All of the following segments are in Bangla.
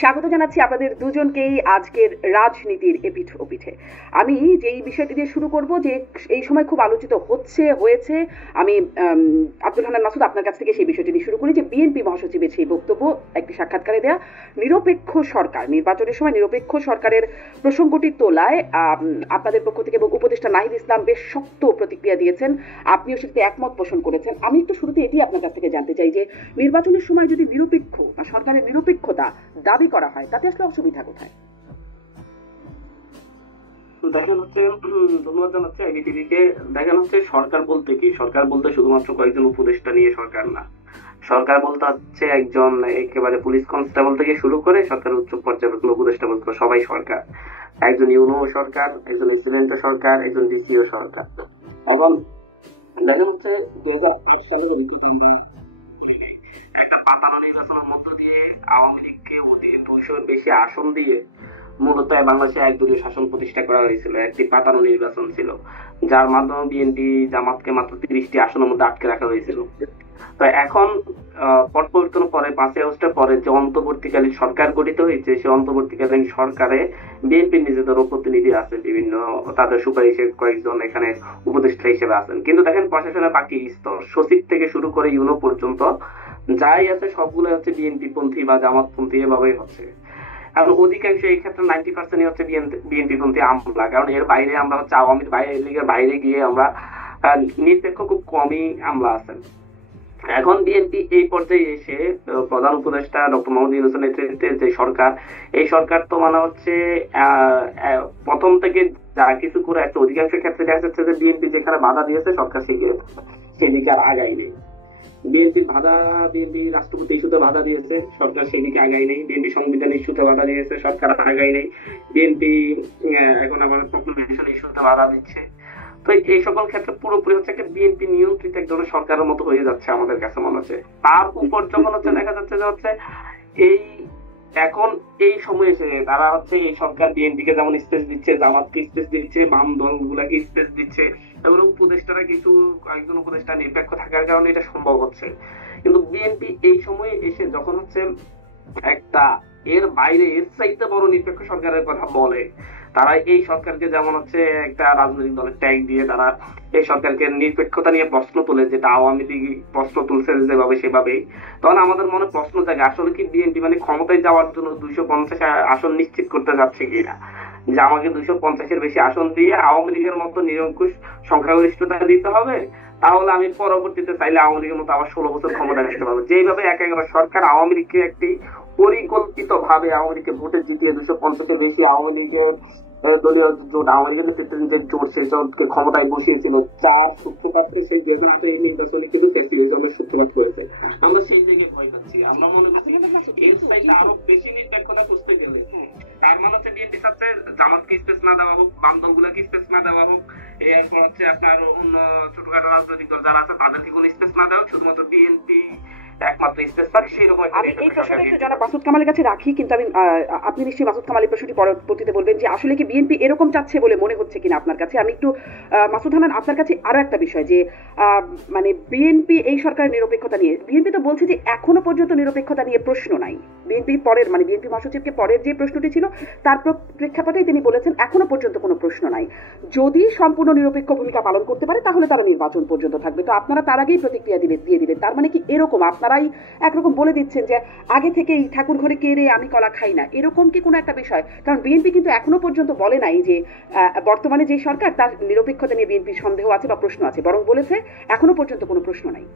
স্বাগত জানাচ্ছি আপনাদের দুজনকেই আজকের রাজনীতির এপিঠ ওপিঠে। আমি যেই বিষয়টি দিয়ে শুরু করব, যে এই সময় খুব আলোচিত হয়েছে, আমি আব্দুল হান্নান মাসুদ আপনার কাছ থেকে সেই বিষয়টি দিয়ে শুরু করি, যে বিএনপি মহাসচিবের সেই বক্তব্য একটি সাক্ষাৎকারে দেয়া, নিরপেক্ষ সরকার, নির্বাচনের সময় নিরপেক্ষ সরকারের প্রসঙ্গটি তোলায় আপনাদের পক্ষ থেকে এবং উপদেষ্টা নাহিদ ইসলাম বেশ শক্ত প্রতিক্রিয়া দিয়েছেন, আপনিও সেটাতে একমত পোষণ করেছেন। আমি একটু শুরুতে এটি আপনার কাছ থেকে জানতে চাই যে নির্বাচনের সময় যদি নিরপেক্ষ বা সরকারের নিরপেক্ষতা দাবি করা হয়, তাতে আসলে অসুবিধা কোথায়? দেখেন হচ্ছে, ধন্যবাদ জানাচ্ছি আইডিটিভিকে। দেখেন হচ্ছে, সরকার বলতে কি? সরকার বলতে শুধুমাত্র কয়েকজন উপদেষ্টা নিয়ে সরকার না। সরকার বলতে হচ্ছে একজন একেবারে পুলিশ কনস্টেবল থেকে শুরু করে সরকারের উচ্চ পর্যায়ের উপদেষ্টা বলতে সবাই সরকার। একজন ইউনো সরকার, একজন এক্সিলেন্ট সরকার, একজন ডিসিও সরকার। এখন দেখেন হচ্ছে 2008 সালের অভিজ্ঞতা আমরা একটা পাতানো নির্বাচনের মধ্য দিয়ে আওয়ামী লীগকে 200 বেশি আসন দিয়ে মূলত বাংলাদেশে একদলীয় শাসন প্রতিষ্ঠা করা হয়েছিল। একটি পাতানো নির্বাচন ছিল, যার মাধ্যমে বিএনপি জামাতকে মাত্র 30টি আসনের মধ্যে আটকে রাখা হয়েছিল। তো এখন পট পরিবর্তনের পরে 5ই আগস্টের পরে যে অন্তর্বর্তীকালীন সরকার গঠিত হয়েছে, সেই অন্তর্বর্তীকালীন সরকারে বিএনপির নিজেদেরও প্রতিনিধি আছে, বিভিন্ন তাদের সুপারিশে কয়েকজন এখানে উপদেষ্টা হিসেবে আছেন। কিন্তু দেখেন, প্রশাসনের বাকি স্তর সচিব থেকে শুরু করে ইউনো পর্যন্ত যাই আছে সবগুলো হচ্ছে বিএনপি পন্থী বা জামাত পন্থী, এভাবেই হচ্ছে। কারণ অধিকাংশ এই ক্ষেত্রে 90% হচ্ছে বিএনপি পন্থী আমলা। কারণ এর বাইরে আমরা হচ্ছে আওয়ামী লীগের বাইরে গিয়ে আমরা নিরপেক্ষ খুব কমই আমলা আছেন। এখন বিএনপি এই পর্যায়ে এসে প্রধান উপদেষ্টা ডক্টর মোহাম্মদ ইউনূসের নেতৃত্বে যে সরকার, এই সরকার তো মানে হচ্ছে প্রথম থেকে যারা কিছু করে একটা অধিকাংশ ক্ষেত্রে দেখা যাচ্ছে যে বিএনপি যেখানে বাধা দিয়েছে সরকার সেদিকে আর আগাই নেই। বিএনপি রাষ্ট্রপতি ইস্যুতে বাধা দিয়েছে, সরকার সেদিকে আগাই নেই। বিএনপি সংবিধান ইস্যুতে বাধা দিয়েছে, সরকার আগাই নেই। বিএনপি এখন আবার পপুলেশন ইস্যুতে বাধা দিচ্ছে। তো এই সকল ক্ষেত্রে পুরোপুরি হচ্ছে একটা বিএনপি নিয়ন্ত্রিত এক ধরনের সরকারের মতো হয়ে যাচ্ছে আমাদের কাছে মনে হচ্ছে। তার উপর যখন হচ্ছে দেখা যাচ্ছে যে হচ্ছে এই এখন এই সময় এসে তারা হচ্ছে এই সরকার বিএনপিকে যেমন স্পেস দিচ্ছে, জামাতকে স্পেস দিচ্ছে, বাম দল গুলাকে স্পেস দিচ্ছে, এবং উপদেষ্টারা কিছু কয়েকজন উপদেষ্টা নিরপেক্ষ থাকার কারণে এটা সম্ভব হচ্ছে। কিন্তু বিএনপি এই সময়ে এসে যখন হচ্ছে একটা এর বাইরে এর চাইতে বড় নিরপেক্ষ সরকারের কথা বলে, তারা এই সরকারকে যেমন হচ্ছে একটা রাজনৈতিক দলের ট্যাগ দিয়ে তারা এই সরকারকে নিরপেক্ষতা নিয়ে প্রশ্ন তোলে, যেটা আওয়ামী লীগ প্রশ্ন তুলছে যেভাবে সেভাবেই, তখন আমাদের মনে প্রশ্ন জাগে, আসলে কি বিএনপি মানে ক্ষমতায় যাওয়ার জন্য 250 আসন নিশ্চিত করতে যাচ্ছে কিনা? যে আমাকে 250-এর বেশি আসন দিয়ে আওয়ামী লীগের মতো নিরঙ্কুশ সংখ্যাগরিষ্ঠতা দিতে হবে, তাহলে আমি পরবর্তীতে চাইলে আওয়ামী লীগের মতো আবার 16 বছর ক্ষমতা আসতে পারবো। যেইভাবে এক সরকার আওয়ামী লীগকে একটি পরিকল্পিত ভাবে আওয়ামী লীগকে ভোটে জিতিয়ে 250-এর বেশি আওয়ামী লীগের দলীয় জোট, আওয়ামী লীগের নেতৃত্বে যে জোট, সে জোটকে ক্ষমতায় বসিয়েছিল, যার সূত্রপাতে সেই 2008 এই নির্বাচনে কিন্তু ফ্যাসিলিজমের সূত্রপাত করেছে। আমরা সেই জায়গায় ভয় পাচ্ছি। আমরা মনে করছি এর চাইতে আরো বেশি নিরপেক্ষতা খুঁজতে গেলে তার মানে হচ্ছে বিএনপি চাচ্ছে জামাতকে স্পেস না দেওয়া হোক, বাম দলগুলোকে স্পেস না দেওয়া হোক, এরপর হচ্ছে আপনার অন্য ছোটখাটো রাজনৈতিক দল যারা আছে তাদেরকে কোনো স্পেস না দেওয়া হোক, শুধুমাত্র বিএনপি একমাত্র স্পেস পাক। সেরকম আমি এই প্রশ্নটা একটু জনাব মাসুদ কামালের কাছে রাখি, কিন্তু আমি আপনি নিশ্চয়ই মাসুদ কামালের প্রশ্নটি পরবর্তীতে বলবেন যে আসলে কি বিএনপি এরকম চাচ্ছে বলে মনে হচ্ছে কিনা আপনার কাছে। আমি একটু মাসুদ হান্নান আপনার কাছে আরো একটা বিষয়, যে মানে বিএনপি এই সরকারের নিরপেক্ষতা নিয়ে, বিএনপি তো বলছে যে এখনো পর্যন্ত নিরপেক্ষতা নিয়ে প্রশ্ন নাই। বিএনপি পরের মানে বিএনপি মহাসচিবকে পরের যে প্রশ্নটি ছিল তার প্রেক্ষাপটেই তিনি বলেছেন এখনো পর্যন্ত কোনো প্রশ্ন নাই, যদি সম্পূর্ণ নিরপেক্ষ ভূমিকা পালন করতে পারে তাহলে তারা নির্বাচন পর্যন্ত থাকবে। তো আপনারা তার আগেই প্রতিক্রিয়া দিয়ে দিলেন, তার মানে কি এরকম আপনারাই একরকম বলে দিচ্ছেন যে আগে থেকেই ঠাকুর ঘরে কে রে আমি কলা খাই না, এরকম কি কোনো একটা বিষয়? কারণ বিএনপি কিন্তু এখনো পর্যন্ত বলে নাই যে বর্তমানে যে সরকার তার নিরপেক্ষতা নিয়ে বিএনপির সন্দেহ আছে বা প্রশ্ন আছে, বরং বলেছে এখনো পর্যন্ত কোনো প্রশ্ন নাই।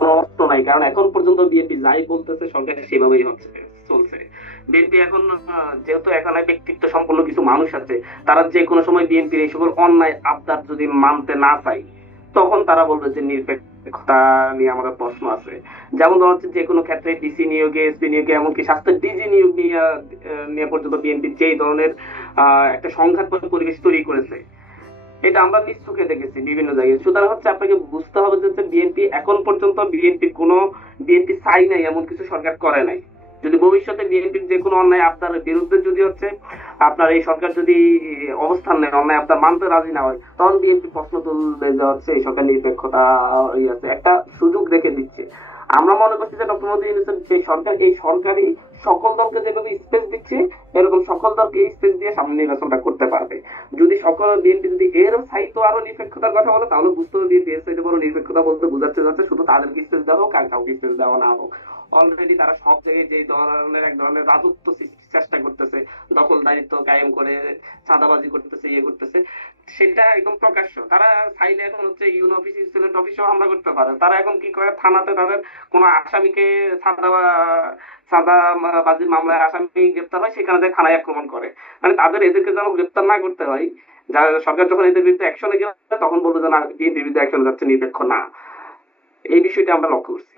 প্রশ্ন নাই, কারণ এখন পর্যন্ত বিএনপি যাই বলতেছে সরকার সেভাবেই হচ্ছে চলছে। বিএনপি এখন যেহেতু এখানে ব্যক্তিত্ব সম্পন্ন কিছু মানুষ আছে, তারা যে কোনো সময় বিএনপির এই সকল অন্যায় আবদার যদি মানতে না চায়, তখন তারা বলবে যে নিরপেক্ষতা নিয়ে আমাদের প্রশ্ন আছে। যেমন ধর হচ্ছে যে কোনো ক্ষেত্রে ডিসি নিয়োগে, এসপি নিয়োগে, এমনকি স্বাস্থ্য ডিজি নিয়োগ নিয়ে পর্যন্ত বিএনপি যেই ধরনের একটা সংঘাতময় পরিবেশ তৈরি করেছে, এটা আমরা নিজ চোখে দেখেছি বিভিন্ন জায়গায়। সুতরাং হচ্ছে আপনাকে বুঝতে হবে যে বিএনপি এখন পর্যন্ত বিএনপি চাই নাই এমন কিছু সরকার করে নাই। যদি ভবিষ্যতে বিএনপির যে কোনো অন্যায় আবদারের বিরুদ্ধে যদি হচ্ছে আপনার এই সরকার যদি অবস্থান নেয়, অন্যায় আবদার মানতে রাজি না হয়, তখন বিএনপি প্রশ্ন তুলবে যে হচ্ছে এই সরকার নিরপেক্ষতা আছে, একটা সুযোগ রেখে দিচ্ছে। আমরা মনে করছি যে ডক্টর মোহাম্মদ ইউনূসের যে সরকার, এই সরকারই সকল দলকে যেভাবে স্পেস দিচ্ছে এরকম সকল দলকে স্পেস দিয়ে সামনে নির্বাচনটা করতে পারবে। যদি সকল বিএনপি যদি এর সাইতো আরো নিরপেক্ষতার কথা বলে তাহলে বুঝতে হবে বিএনপি এর সাইতে বড় নিরপেক্ষতা বলতে বোঝাচ্ছে যাচ্ছে শুধু তাদেরকে স্পেস দেওয়া হোক আর কাউকে স্পেস দেওয়া না হোক। অলরেডি তারা সব জায়গায় যে ধরনের এক ধরনের রাজত্ব সৃষ্টির চেষ্টা করতেছে, দখলদারিত্ব কায়েম করে চাঁদাবাজি করতেছে, ইয়ে করতেছে, সেটা একদম প্রকাশ্য। তারা চাইলে এখন হচ্ছে ইউনো অফিস, সিলেট অফিসেও হামলা করতে পারে। তারা এখন কি করে, থানাতে তাদের কোন আসামিকে চাঁদাবাজির মামলায় আসামি গ্রেপ্তার হয় সেখানে যে থানায় আক্রমণ করে, মানে তাদের এদেরকে যেন গ্রেপ্তার না করতে হয়। সরকার যখন এদের বিরুদ্ধে অ্যাকশনে গেলে তখন বলতো যে না বিএনপির বিরুদ্ধে অ্যাকশনে যাচ্ছে, নিরপেক্ষ না। এই বিষয়টা আমরা লক্ষ্য করছি।